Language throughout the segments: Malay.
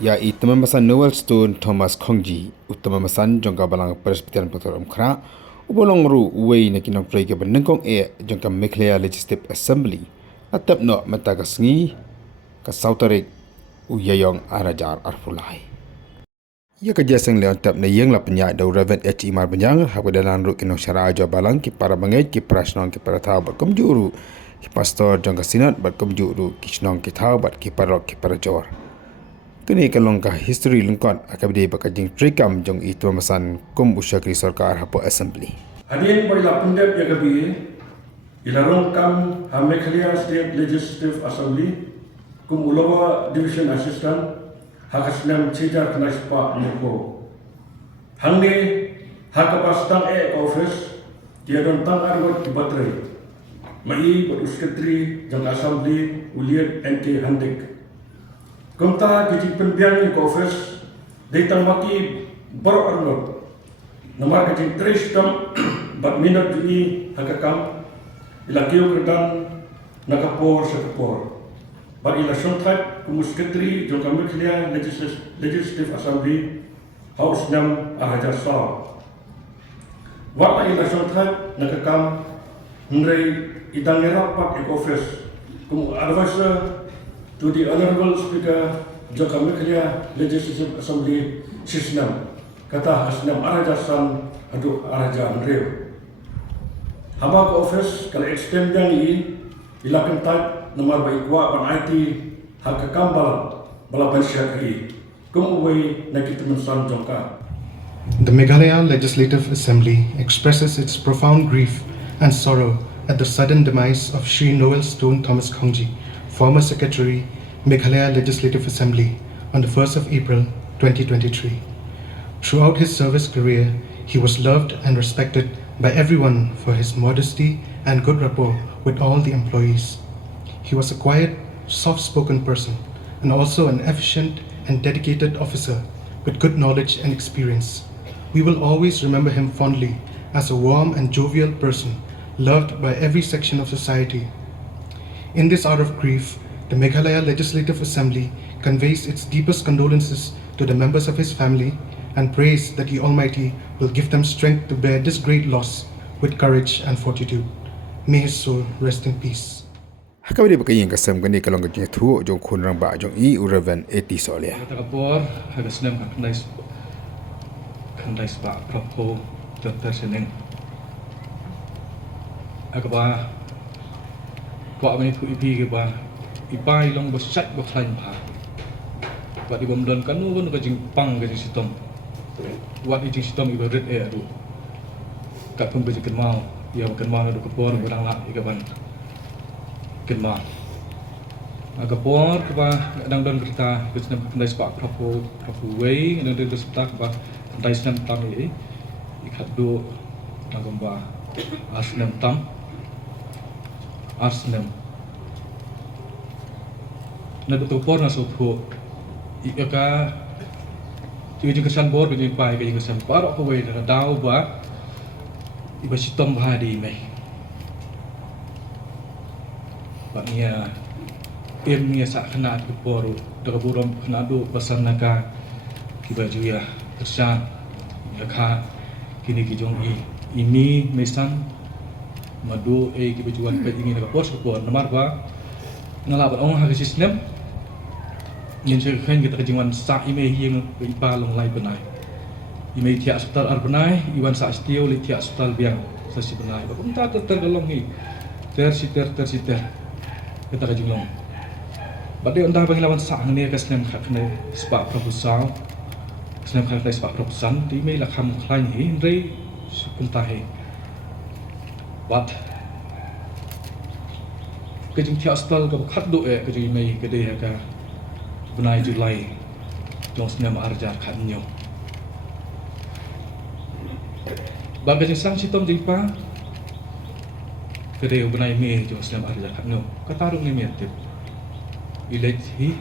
Ya itama masan Noel Stone Thomas Kongji utama masan jongka balang Presbyterian Patoram Khra ubolong ru wei na kinong play ke benengkong jongka Mekhlea Legislative Assembly atap no matagasngi ka Sautarik uyayong arajar arfulai. Ya kerja seng leon tap na yeng la penyak da Reverend H. Imar Benjang habadalan ru kinong syara aja balang ki para bangait ki prasnong ki para tau bat kumjuru ki pastor jongka sinat bat kumjuru ki snong ki tau bat ki parok ki para jor. Kini kalong ka history lengkot akabide bakajing trikam jong itu masan kum usyakri sarkar hapo assembly. Hadirin pailah pendep ya gabi ilarong kam ha Mekhlea State Legislative Assembly kum Ulawa Division Assistant hakasnam cijar kena sepak nyoko. Hangni hakapastang office dia tentang arwat di baterai. Mai berusketri jang assembly uliat NK Handik. Kumta kecik penbiang di office datang maki baru arwat. Nomor kecik tristam bat minat juni hakakam ila kiu kedan nakapor sekapor. Bat ila syongkat kumusketri jong kami Mekhlea Legislative Assembly House Nam Ahajar Saw. Wat ila syongkat nakakam hungray idang rapat ek office kum advisor to the Honorable Speaker jong kami Mekhlea Legislative Assembly Sisnam kata Hasnam Ahajar San adu Ahajar Andrew. Haba ke office kalau extend yang ini ila kentat nomor baik wa pan IT hakakam balaban syakri kum uway nakitemensan jongka. The Meghalaya Legislative Assembly expresses its profound grief and sorrow at the sudden demise of Shri Noel Stone Thomas Kongji, former Secretary, Meghalaya Legislative Assembly, on the 1st of April 2023. Throughout his service career, he was loved and respected by everyone for his modesty and good rapport with all the employees. He was a quiet, soft-spoken person and also an efficient and dedicated officer with good knowledge and experience. We will always remember him fondly as a warm and jovial person, loved by every section of society. In this hour of grief, the Meghalaya Legislative Assembly conveys its deepest condolences to the members of his family and prays that the Almighty will give them strength to bear this great loss with courage and fortitude. May his soul rest in peace. Hakabide bakayeng kasam gani kalong gajing thu jong khunrang ba jong I Reverend Eti Solia. Takapor hagasnam kandais ba propo jotter seneng. Agaba kwa mani thu ipi ke ba ipai long bosat bo khlain ba. Ba di bomdon kanu kanu gajing pang gajing sitom. Wat ijing sitom ibarat adu. Kat pun gajing kenmau, ya kenmau adu kapor barang lak ikaban. Kenmau. Agapor ba dang don kita bisnam kandais ba propo way dan don setak ba kandais nam tam ini ikat do agamba asnam tam arsenam na do por na so pho ika jadi kesan bor begini pai ke kesan parok ko way na daw ba iba sitom ba di mai ba niya ilmiah sak kena ke poru dagaburam kena do pasal naga kibaju ya tersan ya kha kini kijong ini mesan madu kibajuan pe ingin naga pos ke por nomor ba ngalabat ong ha sistem yin se khain kita kejingwan sak ime hing pa long lai benai ime tiak hospital ar benai iwan sak stio li tiak hospital biang sasi benai ba pun ta tergalong hi tersiter kita kejinglong. Badai anda bagi lawan sang ni kesem khak ne sepak proposal kesem khak ne sepak proposal di mai la kham khlain hi rei sukunta he wat kejing thi hostel ka khat do e kejing mai ke de ka benai Julai jong snem arjar khat nyo ba kejing sang sitom jingpa ke de benai me jong snem arjar khat nyo katarung ni metip ilahi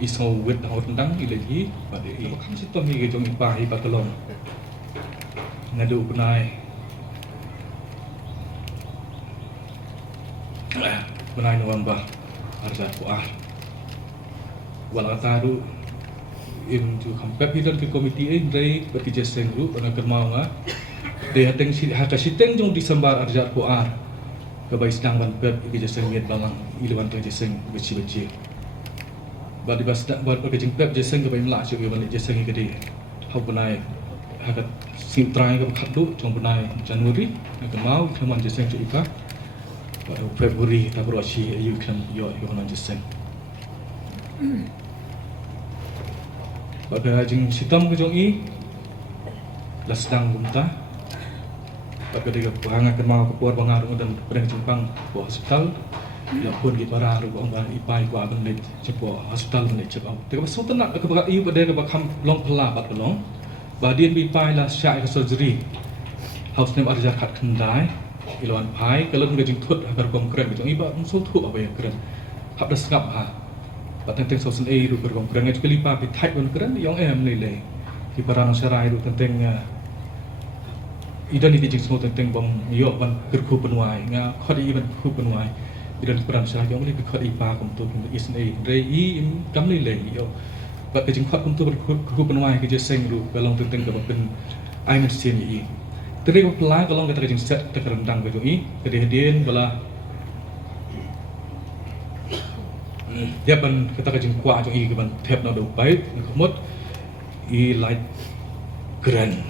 isau wet hot ndang ilahi pada i kan sitom hi jong ipa hi pakalong ngadu benai benai November arja kuah wal kataru im tu kampep hidan ke komiti rei bagi jeseng ru pada kermau nga de hateng si haka siteng jong disembar arjar ko ar ke bai sedang ban pep ke jeseng miet balang ilwan ke jeseng beci badi bas buat ke jeng pep jeseng ke bai mla chu ke ban jeseng ke de hau benai haka sim trai ke khadu jong benai Januari ke mau keman jeseng chu ipa pada Februari ta bro si ayu kan yo ban jeseng pada jeng sitam ke jong i lasdang gumta pada dia perang akan mau kepuar bangar dan perang Jepang ke hospital ya pun kita para ru bang ipai ku akan le cepo hospital le cepo tapi so tenak ke bak iu pada ke bakam long pela bat long badian bi pai la sya ke surgery house name arja khat kendai ilwan pai kalau ke jeng thut agar konkret jong i ba so thu apa ya keren hab da skap ha tentang sosial ru berkongkong itu kelipa pi type on keren yang lele di parang serai ru tentang idan di jing tentang bom yo ban kerku penuai nga khod i ban kerku penuai idan parang serai yang lebih khod ipa kum tu is nei rei i kam lele yo ba ke jing khod kum tu kerku penuai ke jeseng ru balong tentang ke ben ai men sien i teri ko pla kalong kata jing set te kerendang ke i ke dien bala dia ban kita kajing kuat jong i ban thep na do pai khomot i light keren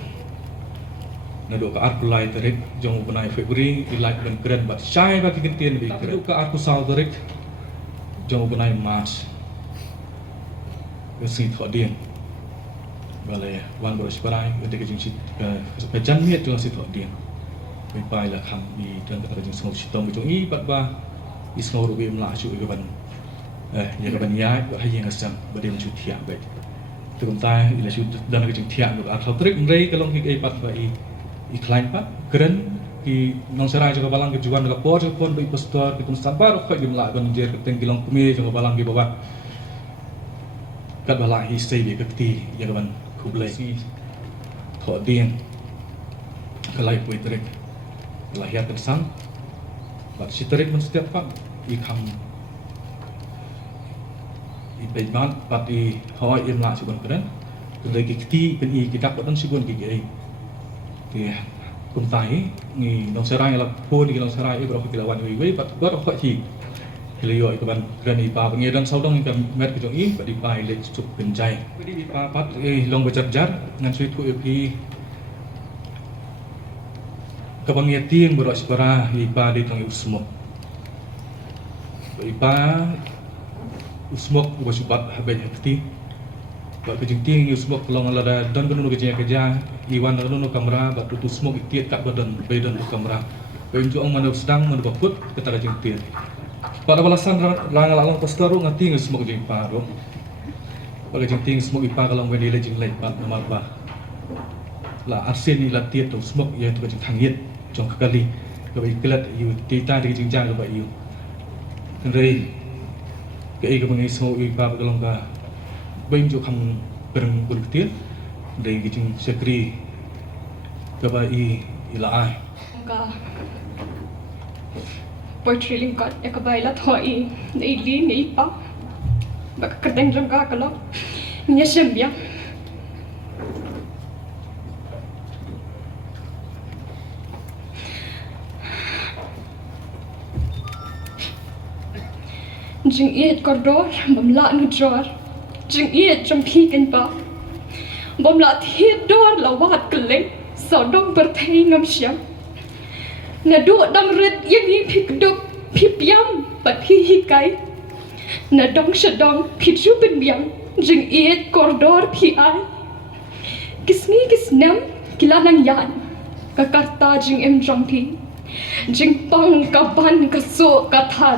na do ka ar kulai tarik jong benai Februari i light ban keren bat shai ba kintien bi keren ka ar ku sau tarik jong benai March ke si tho dien bale wan bro siparai ke kajing si ka jan miet jong si tho dien pai la kham i dan ka kajing song si tong jong i bat ba i song ru bi mla chu ke ban ya ka ban ya hai yang asam badem chu thia bai tu kom tai ila chu dan ka jing thia no a trik rei ka long hi ai pat ba i klein pat keren ki nong serai jo balang ke juan ka por jo pon bai pastor ki tum sabar khoi dim la ban jer ka teng kilong kumi jo balang ki bawa kat bala hi sei bi ka ti ya ka ban kublai si tho dien ka lai pui trik la ya kan sang bat si trik mun setiap pak i kham ipai ban pat i hoi im la sibon keren tundai ki ti pen i ki dak dan sibon ki ai ti kum tai ni nong serai la pun ki nong serai i bro ki lawan wi pat got ho chi kelio i ban keren i pa ngi dan saudong ka met ki jong i pat i pai le chup pen jai di pa pat i long bajar jar ngan sui thu pi ka bangi tieng bro aspara i pa di tong usmo i pa usmok wasubat habai hati ba kejing ting usmok long ala dan kanu kerja iwan lalu kamera ba tu smok itiet kat badan badan kamera benjo ang manuk sedang menbakut kata kejing tiet pada balasan lang lang pastoru ngati usmok jing paro ba kejing ting smok ipa kalong wedi le jing lai pat nomor ba la arsen ila tiet tu smok ya tu kejing hangit jong kali ka ba iklat yu tita di jing jang ba yu rei ke ai ka mangi so i pa kalong ka bain jo kham bereng berketir dari gijing sekri ka ba i ila ai ka portrait kat ya ka baila thoi nei li nei pa ba ka kadang jong ka kalo nya sembia jing iet koridor bam la nu jor jing iet jam phi kan pa bam la thi dor la wat kleng so dong per thai ngam siam na du dang rit yang phi dok phi piam pat phi hi kai na dong shadong phi chu ben biam jing iet koridor phi ai kisni kisnam kila nang yan ka karta jing em jong phi jing pang ka ban ka so ka thar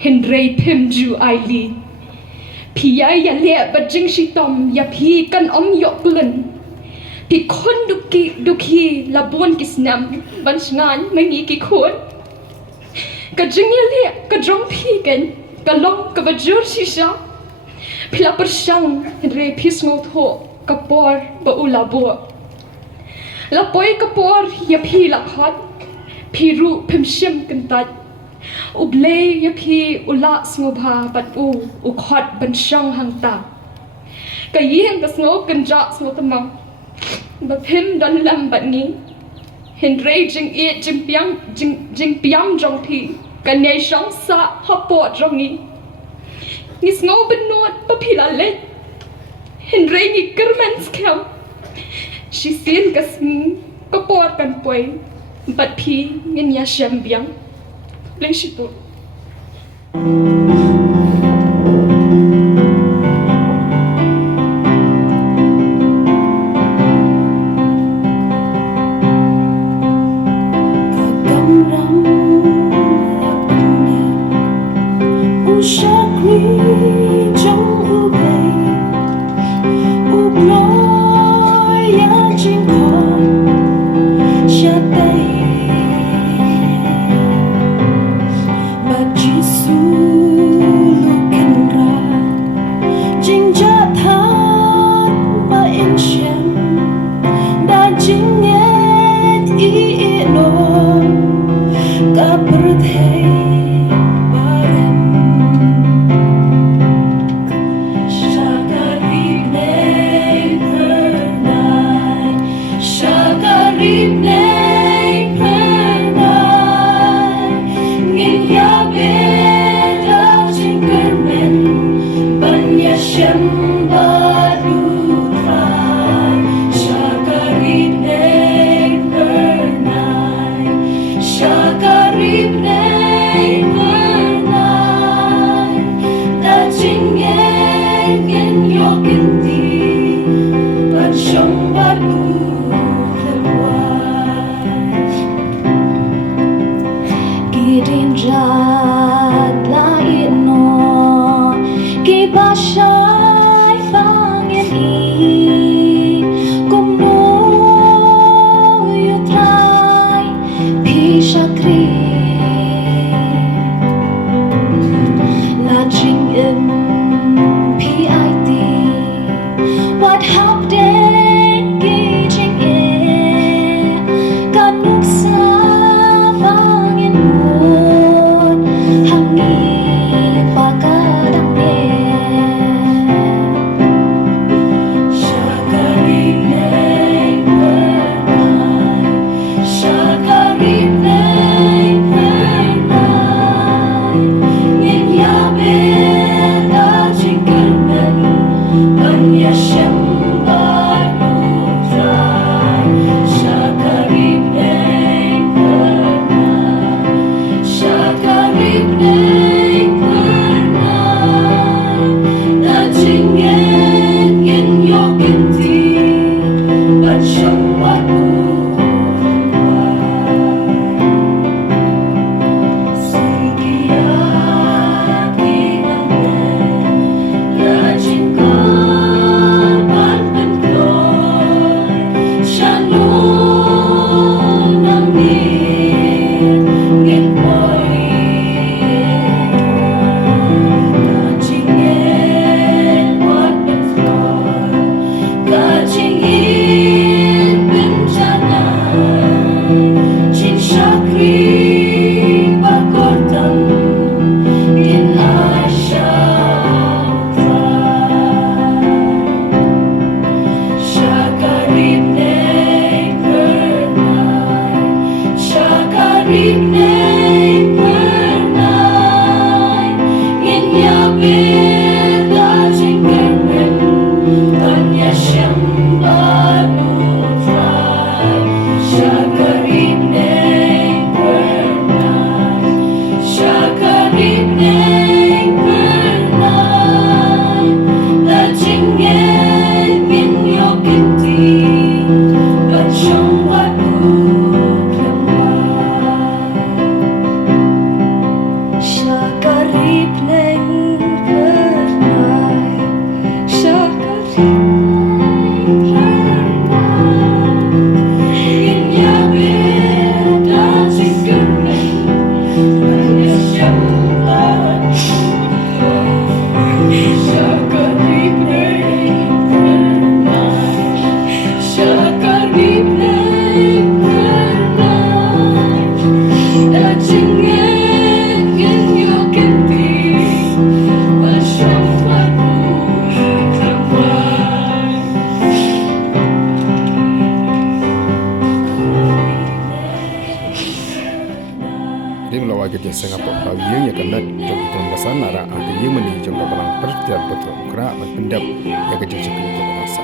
Henry Pim Ju Aili Pia ya le ba jing shi tom ya phi kan om yok len pi khon duki la bon kisnam ban sngan mai ni ki khon ka jing ya le ka jong phi kan ka long ka ba jur shi sha pila per sang Henry Pis ngo tho ka por ba ula bo la poi ka por ya phi la khat phi ru phim shim kan tat ublay ya phi ula sngoba pat u khot ban shang hang ta cái yên cái ngô cần rõ ngô tâm mong bà phim đón lâm bạn nghĩ hình rây jing ie jing piam trong thì cái này sống xa hấp bọt trong nghĩ nghĩ ngô bên nuốt bà phi là lên hình rây nghĩ kermen skem she seen cái có bọtกันป่วยบัดพีเงินยาเชียมเบียงเล่นชิบุต kerja Singapura Pawiyang ya kanat jom itu membasan lara ada yang meni jom balang perhatian betul ukra pendap ya kerja cekali ke bahasa.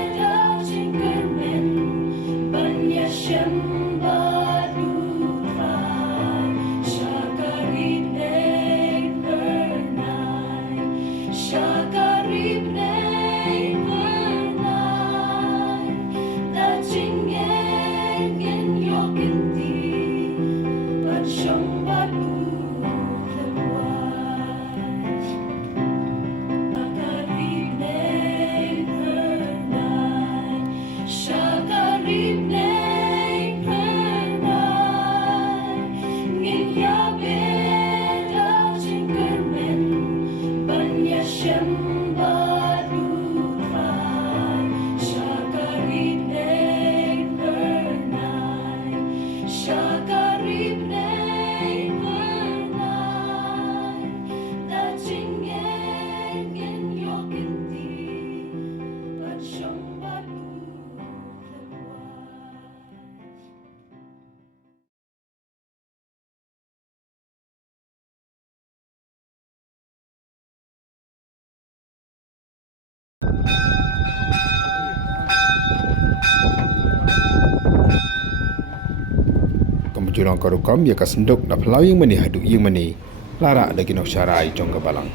Jurang karukam ya kasendok na pelau yang meni hadu yang meni lara ada kinok syarai jong kebalang.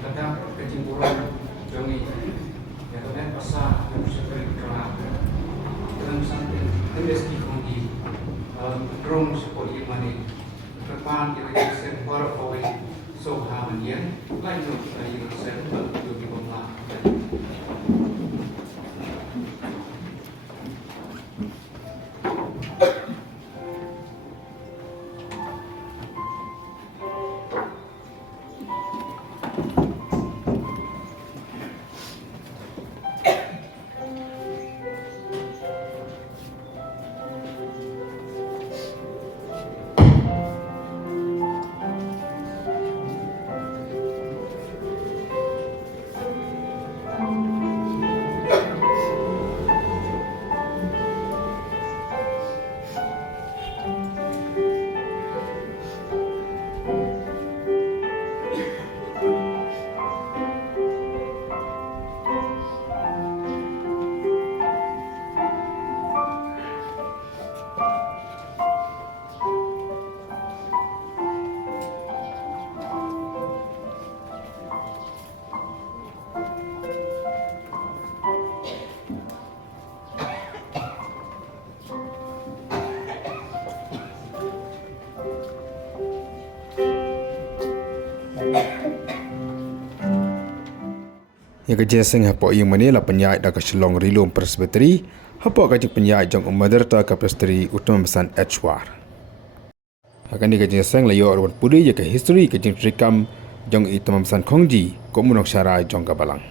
Kadang kecimburan jongi ya kan pasar yang seperti kerap dan sampai tendensi konggi drone seperti mana depan kita set baru kawin so hamanian lain tu yang set baru di bawah. Yang kerja sing hapo yang mana lah penyai dah keselong rilum presbyteri hapo kerja penyai jong Mother Ta Presbyteri Utama Besan Edgewar. Akan kerja sing layo arwan pudi ya ke history kerja trikam jong Utama Besan Kongji komunok syarai jong kabalang.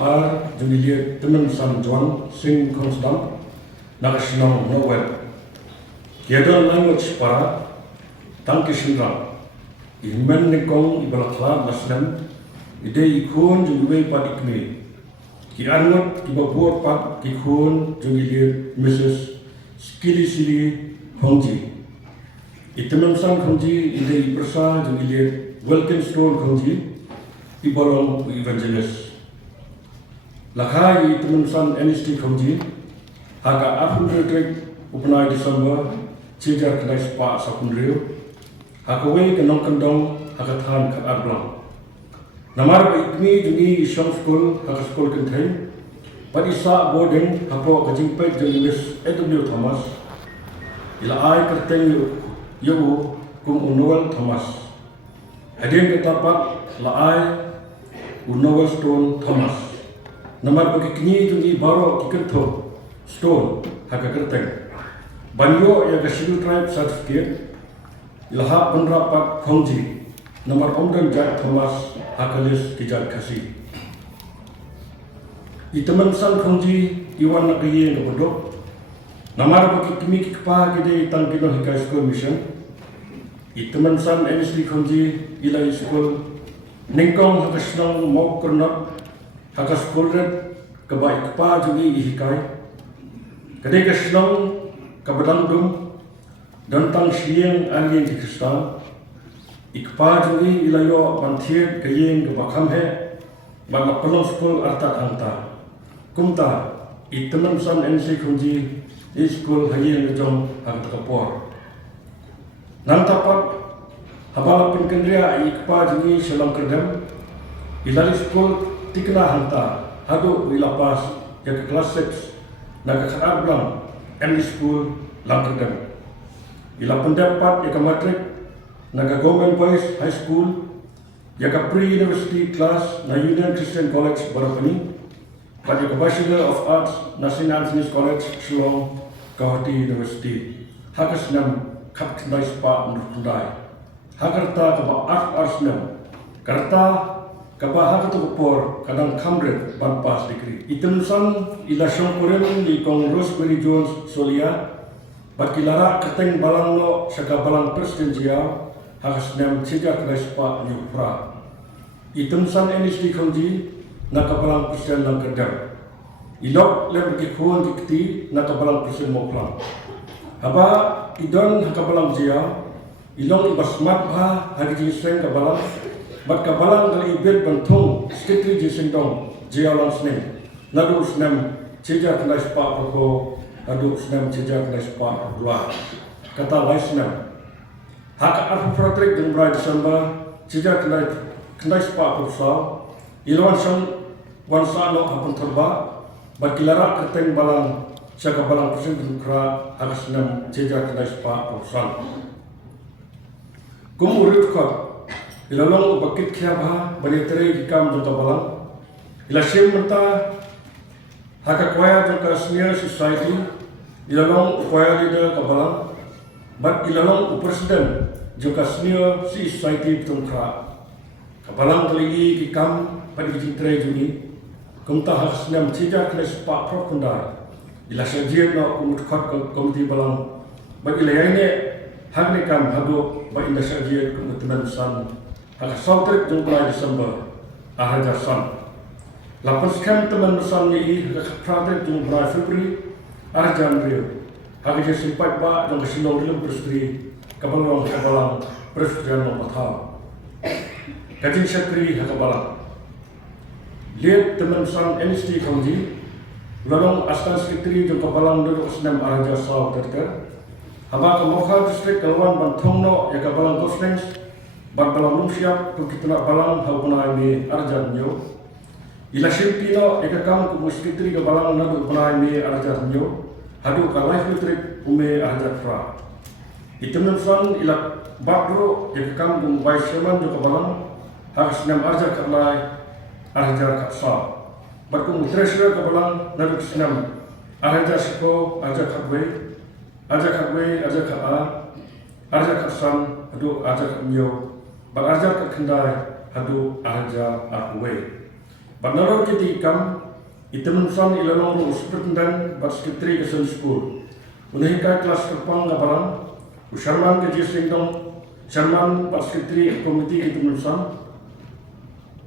ar junilia temen San John sing Constant nagasnong Noel. Kiadon language para tangki sindra. Imen nikong ibalakla lasnem ide ikun juniwe padikme. Ki angot ibabuat pat ikun junilia Mrs. Skili Hongji. Itemen San Hongji ide ipersa junilia Wilkinstone Hongji ibolong evangelist. Lakai itemen San NST Hongji haga afun retreat upnai Desember cijar kedai spa sapun rio hakawai kenong kendong hakathan ke arblang namar ikmi juni Isham School haka school kentai pad isa boarding hapo kajimpet jenilis A.W. Thomas ila ai kerteng yu kum Noel Thomas hadin ketapat la ai Noel Stone Thomas namar bagi kini juni baro kikento Stone haka kerteng Banyo ya Shilu Tribe Certificate ilaha penrapat Hongji nomor Omdan Jack Thomas Hakalis Kijat Kasih Itemen San Hongji Iwan Nakaye Nabodok Namar bagi kimi kikpa gede tangkino hika school mission Itemen San NSD Hongji ilai school Ningkong hakasnang mau kernat haka school red kebaik kpa juga ihikai Gede kasnang kabadang dum dan tang siang alien di kristal ikpa juni ilayo pantiet kayeng kebakam he banga pelong school arta hangta kumta itemen San NC Hongji di school hayeng ngejong hangta kapor nang tapat habala penkendria ikpa juni selang kerdem ilali school tikna hangta hadu ilapas ya ke kelas 6 naga karar belang MD School Langkerdem. Ila pendapat ya matrik naga Government Boys High School ya pre-university class na Union Christian College Barapani pada Bachelor of Arts na St. Anthony's College Shillong Kauhati University. Hakas nam kat kendai spa menurut kendai. Hakarta kaba arts nam karta kaba hakatu kepor kadang kamret ban pas degree. Itemusan ila syongkuren di kong Rosemary Jones Solia bakilara keteng balang no saka balang Presiden Jiao hakas nem ciga kedai spa nyupra. Itemusan NSD Hongji naka balang Presiden Langkerdem. Ilok lem kikuan dikti naka balang Presiden Moplang. Haba idon haka balang Jiao ilong ibasmat ba hagi jinseng ka balang bat kabalang dari ibet bantong sekretari jesendong jialang seneng nadu senam ceja kendai spa poko nadu senam ceja kendai spa dua kata lai senam hak arfu fratrik dan berai Desember ceja kendai spa poksa ilawan sang wansa no hapun terba bat kilara keteng balang saka balang presiden kra hak senam ceja kendai spa poksa kumurit kok ilalong bakit kya ba balitere ikam jangka balang ila siem menta haka kwaya jangka senior society ilalong kwaya leader ka balang bat ilalong presiden jangka senior society betongkra ka balang kali ikam pada jintre juni kumta hak senam cija kena sepak profunda ila sajiat no kumutkat komiti balang bat ila yaine hak nekam hado ba inda sajiat kumutinan san hak sautrik jumlah Desember ahad san. Lapas kem teman besan ni hak pratek jumlah Februari ahad Januari. Hak je simpat ba jang kesilong dalam berstri kabalang presiden nomor Kajin Syakri hak kabalang. Lihat teman besan NSD Hongji lalong astan sekretari jang kabalang duduk senam ahad sau terter. Haba Kamokha distrik Kalwan Bantong no ya kabalang Gosnens bat balang siap tu kita nak balang hau ini arjan nyo ila simpino ekakam ku sekretari ke balang nadu ini arjan nyo hadu ka life metric ume arjan fra itemen san ila bakro ekakam ku vice chairman ke balang harus nam arjan karlai arjan katsa bat ku treasurer ke balang nadu senam arjan siko arjan katwe arjan katsan hadu arjan nyo Bang Arja kendai hadu arja arwe. Banaro kiti ikam itemensan ilalong ru superintendent bat sekretari kesan school. Unahika kelas kepang ngabaran Sharman ke Singdong Sharman bat sekretari komiti itemensan.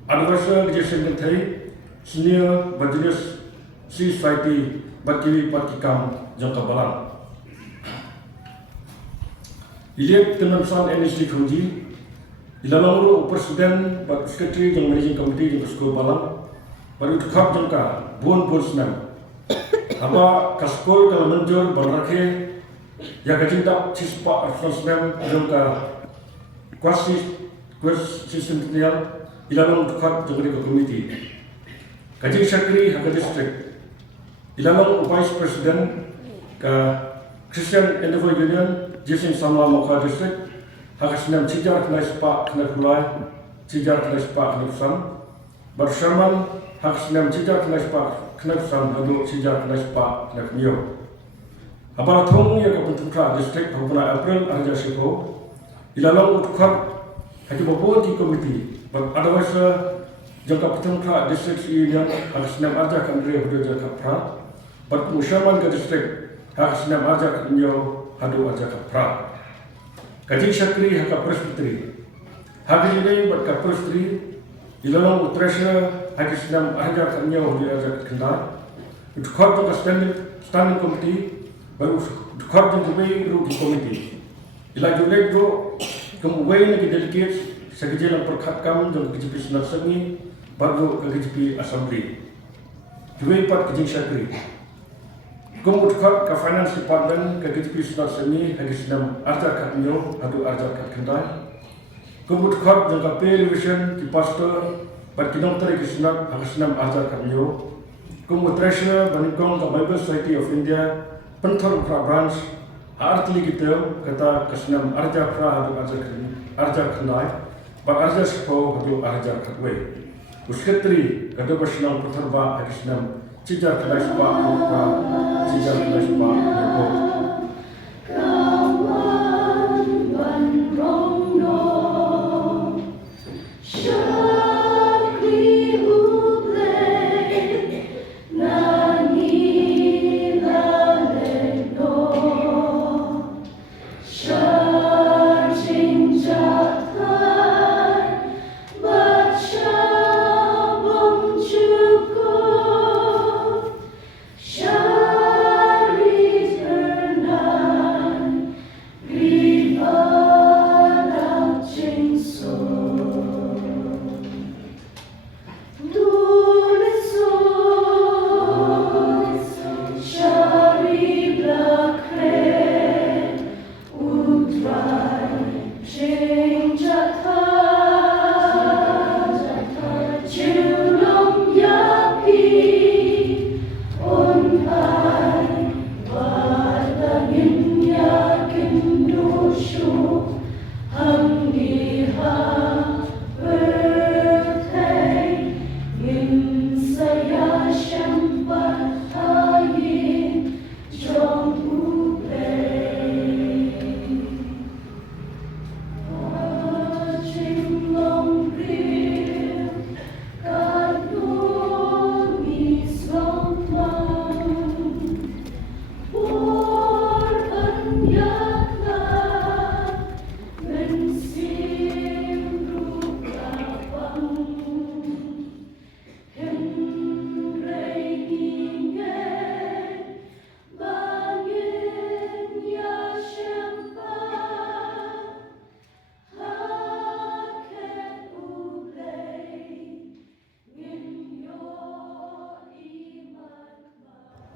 Advisor ke Secretary senior Bajenis Society bat kiwi bat kikam jangka balang. Iliat itemensan NSC Khongji ilalong ru presiden bat sekretari jang managing committee jang sekolah balang. Baru tukar jangka buon senang. Apa kaskol kalau menjur barakhe ya kajindak cispa senang jangka kuasi sistem teknial ilalong tukar jangka komiti. Kajing sekretari haka district ilalong vice president ke Christian Endeavour Union Jason Samla Moka district haka senang cijar kena sepak kena kulai cijar kena sepak kena kusan. Baru Sharman hak senam cijar kena sepak kena kusan hadu cijar kena sepak kena kenyo. Abang thong ya kapuntukra district Papua April arja sipo ilalong utkar haki bopon di komiti but otherwise jangka patuntukra district union hak senam arja kandre hadu jangka pra but musyaman ke district hak senam arja kenyo hadu arja pra. Kaji syakri hak presbyteri hak ini but ka presbyteri ilalong utresya hak senam arja kenyo hadu arja kendar utkar jangka standing committee baru tukar jang kubai ru di komiti. Ila julek do kemubai lagi delegates sekejelang perkhatkam jang KJP Senat Semi baru ke KJP Assembly. Jubai pat kejing syakri. Kemudian tukar ke finance department ke KJP Senat Semi hagi senam arja katnyo adu arja kat kendai. Kemudian tukar jang KP revision di pastor bat kinong tari ke senat hagi senam arja katnyo. Kemudian treasurer baningkong ke Bible Society of India Penthor Pra Branch artli kita kata kesenam arja pra hadu arja kendai bak arja sepo hadu arja katwe usketri kada bersenam putarba hadu senam cijar kendai sepa pra cijar kendai sepa lepo.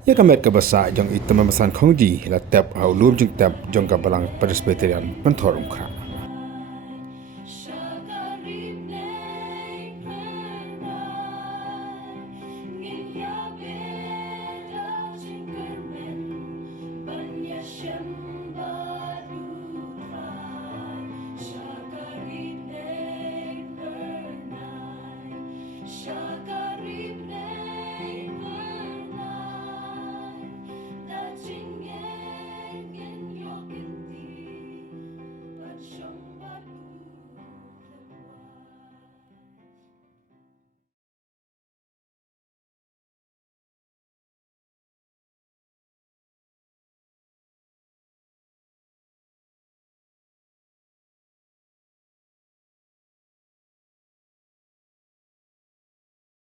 Ya kamet ke basa jang item masan khongji la tap hau lum jing tap jang ka balang presbyterian penthorung kha